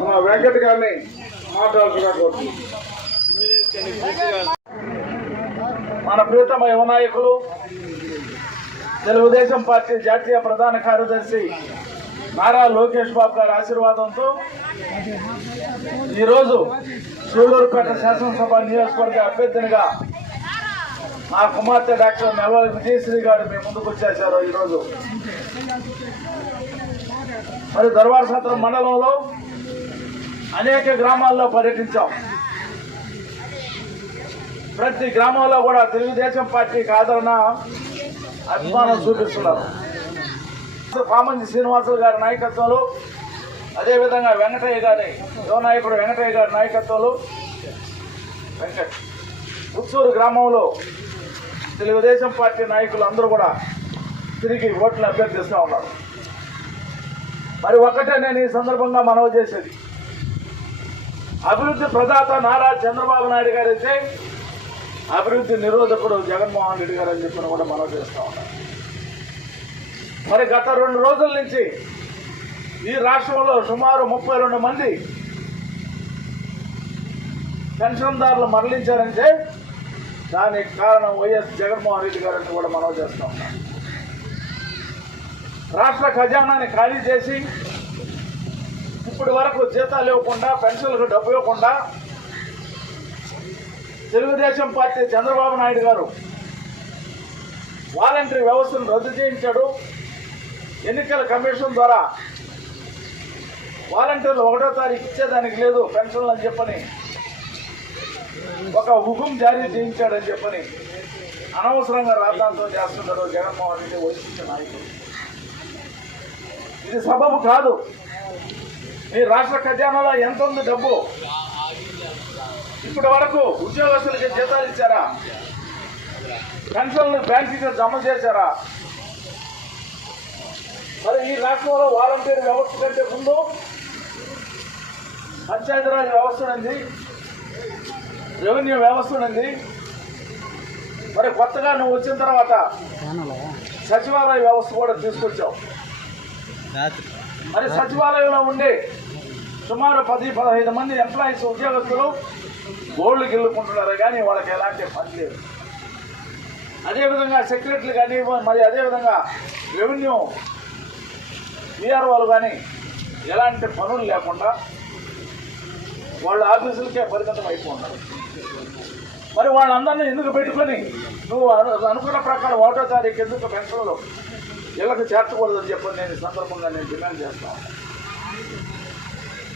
మన వెంకట్ గారిని మాట్లాడుతున్నా కోరుతున్నాను. మన ప్రియతమ యువ నాయకులు తెలుగుదేశం పార్టీ జాతీయ ప్రధాన కార్యదర్శి నారా లోకేష్ బాబు గారి ఆశీర్వాదంతో ఈరోజు సూళ్లూరుపేట శాసనసభ నియోజకవర్గ అభ్యర్థినిగా నా కుమార్తె డాక్టర్ నెలవల్లి విజయశ్రీ గారు మీ ముందుకు వచ్చేశారు. ఈరోజు మరి దర్బార్ సత్రం మండలంలో అనేక గ్రామాల్లో పర్యటించాం. ప్రతి గ్రామంలో కూడా తెలుగుదేశం పార్టీకి ఆదరణ అభిమానం చూపిస్తున్నారు. పామంజి శ్రీనివాసులు గారి నాయకత్వంలో, అదేవిధంగా వెంకటయ్య గారి యువ నాయకుడు వెంకటయ్య గారి నాయకత్వంలో ఉత్సూరు గ్రామంలో తెలుగుదేశం పార్టీ నాయకులు అందరూ కూడా తిరిగి ఓట్లు అభ్యర్థిస్తూ ఉన్నారు. మరి ఒక్కటే నేను ఈ సందర్భంగా మనవి చేసేది, అభివృద్ధి ప్రదాత నారా చంద్రబాబు నాయుడు గారు అయితే అభివృద్ధి నిరోధకుడు జగన్మోహన్ రెడ్డి గారు అని చెప్పిన కూడా మనవి చేస్తూ ఉన్నారు. మరి గత 2 రోజుల నుంచి ఈ రాష్ట్రంలో సుమారు 32 మంది పెన్షన్దారులు మరణించారంటే దానికి కారణం వైఎస్ జగన్మోహన్ రెడ్డి గారిని కూడా మనవి చేస్తూ ఉన్నాం. రాష్ట్ర ఖజానాన్ని ఖాళీ చేసి ఇప్పటి వరకు జీతాలు ఇవ్వకుండా, పెన్షన్లకు డబ్బు ఇవ్వకుండా తెలుగుదేశం పార్టీ చంద్రబాబు నాయుడు గారు వాలంటరీ వ్యవస్థను రద్దు చేయించాడు. ఎన్నికల కమిషన్ ద్వారా వాలంటీర్లు 1వ తారీఖు ఇచ్చేదానికి లేదు పెన్షన్లు అని చెప్పని ఒక హుకుం జారీ చేయించాడని చెప్పని అనవసరంగా రాద్ధాంతం చేస్తున్నాడు జగన్మోహన్ రెడ్డి వైసీపీ నాయకులు. ఇది సబబు కాదు. మీ రాష్ట్ర ఖజానాలో ఎంత ఉంది డబ్బు? ఇప్పటి వరకు ఉద్యోగస్తులకి జీతాలు ఇచ్చారా? పెన్షన్లు బ్యాంకుకి జమ చేశారా? మరి ఈ రాష్ట్రంలో వాలంటీర్ వ్యవస్థ కంటే ముందు పంచాయతీరాజ్ వ్యవస్థ ఉంది, రెవెన్యూ వ్యవస్థ ఉంది. మరి కొత్తగా నువ్వు వచ్చిన తర్వాత సచివాలయ వ్యవస్థ కూడా తీసుకొచ్చావు. మరి సచివాలయంలో ఉండే సుమారు 10-15 మంది ఎంప్లాయీస్ ఉద్యోగస్తులు గోళ్లు గిల్లుకుంటున్నారు కానీ వాళ్ళకి ఎలాంటి పని లేదు. అదేవిధంగా సెక్రటరీలు కానీ, మరి అదేవిధంగా రెవెన్యూ వీఆర్ఓలు కానీ ఎలాంటి పనులు లేకుండా వాళ్ళ ఆఫీసులకే పరిమితం అయిపోతున్నారు. మరి వాళ్ళందరినీ ఎందుకు పెట్టుకొని నువ్వు అనుకున్న ప్రకారం 1వ తారీఖు ఎందుకు పెన్షన్లు ఇళ్లకు చేర్చకూడదని చెప్పని నేను ఈ సందర్భంగా నేను డిమాండ్ చేస్తాను.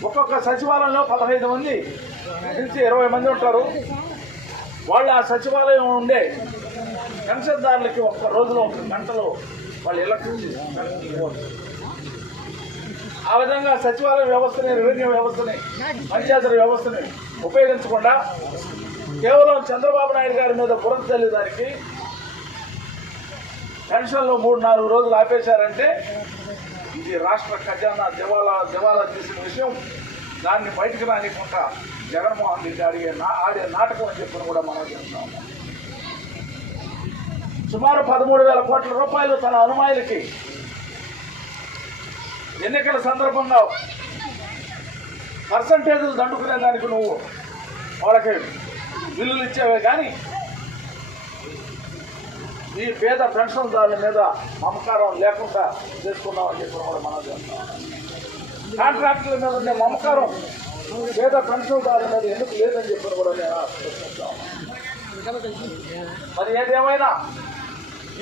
ఒక్కొక్క సచివాలయంలో 15 మంది నుంచి 20 మంది ఉంటారు. వాళ్ళు ఆ సచివాలయం ఉండే పెన్షన్దారులకి ఒక్క రోజులో 1 గంటలో వాళ్ళు ఇళ్లకు ఆ విధంగా సచివాలయ వ్యవస్థని, రెవెన్యూ వ్యవస్థని, పంచాయతీ వ్యవస్థని ఉపయోగించకుండా కేవలం చంద్రబాబు నాయుడు గారి మీద బురద చల్లేదానికి పెన్షన్లు 3-4 రోజులు ఆపేశారంటే ఇది రాష్ట్ర ఖజానా దివాలా తీసిన విషయం. దాన్ని బయటకు రానికుండా జగన్మోహన్ రెడ్డి ఆడే నాటకం అని చెప్పని కూడా మనం చేస్తా ఉన్నాం. సుమారు 13,000 కోట్ల రూపాయలు తన అనుమాయులకి ఎన్నికల సందర్భంగా పర్సంటేజీలు దండుకునే దానికి నువ్వు వాళ్ళకి బిల్లులు ఇచ్చేవే కానీ ఈ పేద పెన్షన్దారుల మీద మమకారం లేకుండా చేసుకున్నామని చెప్పి కూడా మనం చేస్తాం. కాంట్రాక్టుల మీద ఉండే మమకారం పేద పెన్షన్దారుల మీద ఎందుకు లేదని చెప్పి కూడా నేను ప్రశ్నిస్తాను. మరి ఏదేమైనా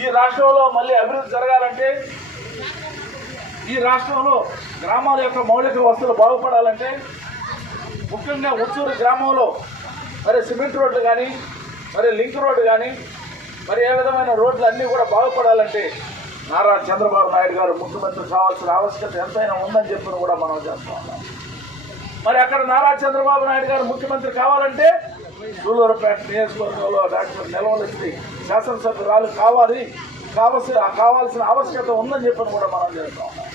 ఈ రాష్ట్రంలో మళ్ళీ అభివృద్ధి జరగాలంటే, ఈ రాష్ట్రంలో గ్రామాల యొక్క మౌలిక వసతులు బాగుపడాలంటే, ముఖ్యంగా ఉత్తూరు గ్రామంలో మరి సిమెంట్ రోడ్లు కానీ, మరి లింక్ రోడ్డు కానీ, మరి ఏ విధమైన రోడ్లు అన్నీ కూడా బాగుపడాలంటే నారా చంద్రబాబు నాయుడు గారు ముఖ్యమంత్రి కావాల్సిన ఆవశ్యకత ఎంతైనా ఉందని చెప్పిన కూడా మనం చేస్తూ ఉన్నాం. మరి అక్కడ నారా చంద్రబాబు నాయుడు గారు ముఖ్యమంత్రి కావాలంటే సూళ్లూరుపేట నియోజకవర్గంలో డాక్టర్ నెలవల్లి శాసనసభ్యురాలు కావాల్సిన ఆవశ్యకత ఉందని చెప్పిన కూడా మనం చేస్తూ ఉన్నాం.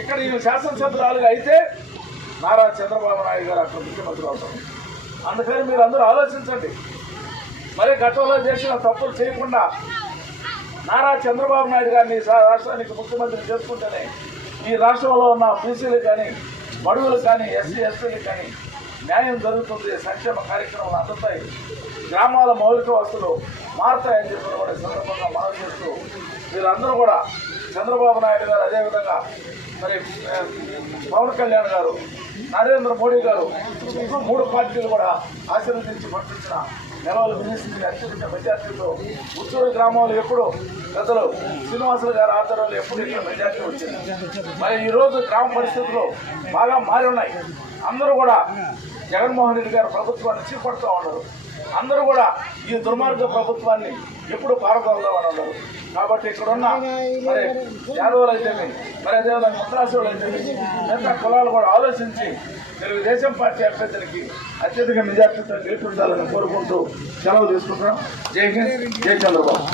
ఇక్కడ ఈ శాసనసభ్యురాలుగా అయితే నారా చంద్రబాబు నాయుడు గారు అక్కడ ముఖ్యమంత్రి అవుతారు. అందుకని మీరు అందరూ ఆలోచించండి. మరి గతంలో చేసిన తప్పులు చేయకుండా నారా చంద్రబాబు నాయుడు గారిని రాష్ట్రానికి ముఖ్యమంత్రి చేసుకుంటేనే ఈ రాష్ట్రంలో ఉన్న బీసీలకు కానీ, బడుగులకు కానీ ఎస్సీ ఎస్టీలకు కానీ న్యాయం జరుగుతుంది, సంక్షేమ కార్యక్రమాలు అందుతాయి, గ్రామాల మౌలిక వసతులు మారుతాయని చెప్పి కూడా ఈ సందర్భంగా మనం చేస్తూ వీరందరూ కూడా చంద్రబాబు నాయుడు గారు, అదేవిధంగా మరి పవన్ కళ్యాణ్ గారు, నరేంద్ర మోడీ గారు, మూడు పార్టీలు కూడా ఆశీర్వదించి పంపించిన నెలవల మినిస్ట్రీ అత్యధిక మెజార్టీతో ఉత్తూరు గ్రామంలో ఎప్పుడు పెద్దలు శ్రీనివాసులు గారి ఆధ్వర్యంలో ఎప్పుడు ఇక్కడ మెజార్టీ వచ్చింది. మరి ఈరోజు గ్రామ పరిస్థితులు బాగా మారి ఉన్నాయి. అందరూ కూడా జగన్మోహన్ రెడ్డి గారి ప్రభుత్వాన్ని చీపడుతూ ఉన్నారు. అందరూ కూడా ఈ దుర్మార్గ ప్రభుత్వాన్ని ఎప్పుడు పారదోలుదాం అని ఉన్నారు. కాబట్టి ఇక్కడున్న మరి యాదవులు అయితేమి, మరి అదేవిధంగా ముద్రాసులు అయితేమి, మిగతా కులాలు కూడా ఆలోచించి తెలుగుదేశం పార్టీ అభ్యర్థులకి అత్యధిక మెజార్టీతో గెలిపించాలని కోరుకుంటూ సెలవు తీసుకుంటున్నాం. జై హింద్, జై చంద్రబాబు.